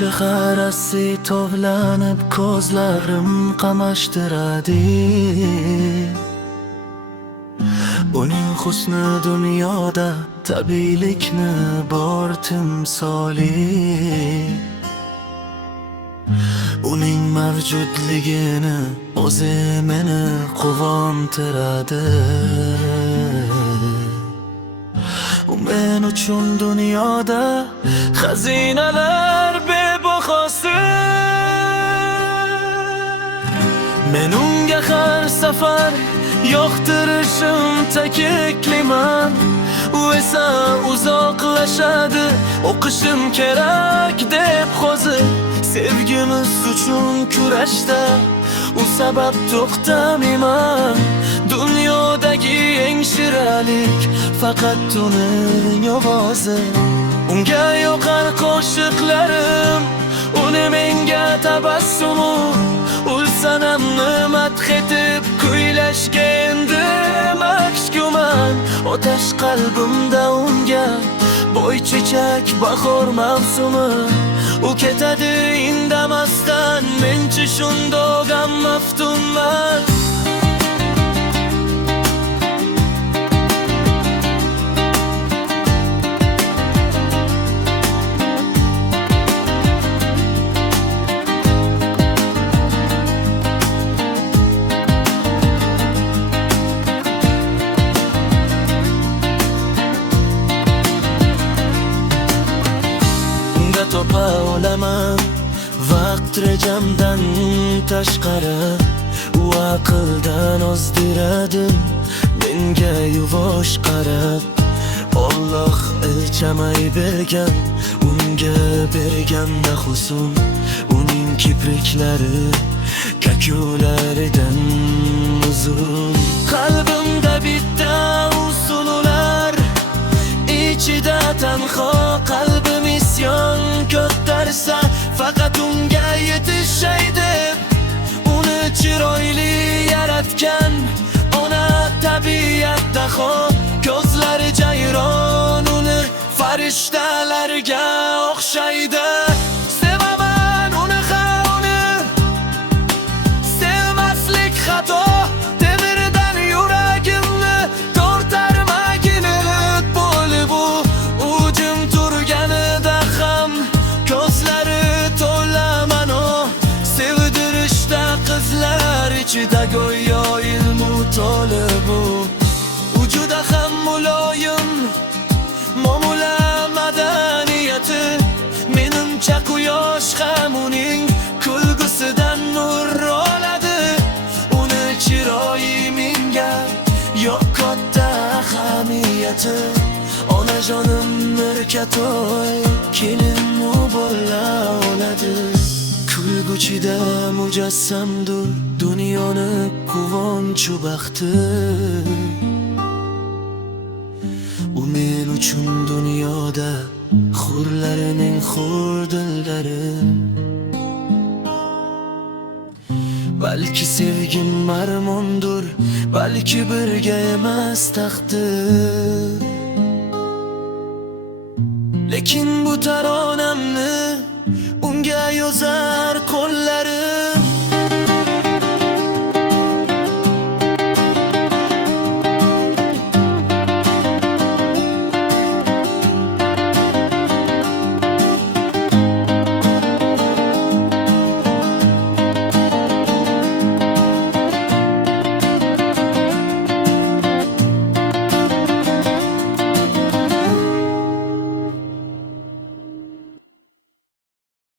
chehrasi tovlanib ko'zlarim qamashtiradi. Uning husni dunyoda tabiiylikni bor timsoli. Uning mavjudligini o'zi meni quvontiradi. U men uchun dunyoda xazinalar bebahosi. Men unga har safar yoqtirishim taklifliman. U esa uzoqlashadi, o'qishim kerak deb hozir. Sevgimiz uchun kurashda u sabab to'xtamayman. Dunyodagi eng shirinlik faqat uning ovozi. Unga yoqar qo'shiqlarim, uni menga tabassumu. U sanamni madh etib kuylashga endi mahkumman. Otash qalbimda unga bo'ychechak bahor mavsumi. U ketadi indamasdan, menchi shundoq ham maftunman. Topa olaman vaqt rejamdan tashqari. U aqldan ozdiradi menga yuvosh qarab. Alloh ilchamay bergan, unga berganda husn. Uning kipriklari kakularidan uzun. Qalbimda bitta usulular, ichida tanho qalbim isyon ko'tarsa. Faqat unga yetishay deb uni chiroyli yaratgan ona tabiat daho. Ko'zlari jayron, uni farishtalarga o'xshaydi. Sevaman uni uni sevmaslik xato. Temirdan yuragimni tortar magnit bo'lib u jim turganida ham ko'zlari to'laman. Sevdirishda qizlar ichida go'yo ilmu tolibu. U juda ham muloyim, muomala madaniyati. Menimcha quyosh ham uning kulgusidan nur oladi. Uni chiroyi menga yo'q katta ahamiyati. Onajonim mirkatoy, kelin u bo'la oladi. Kulguchida mujassamdur dunyoni quvonchu baxti. U men uchun dunyoda hurlarining hurdillari. Balki sevgim marmondur, balki birga emas taqdir. Lekin bu taronamni unga yozar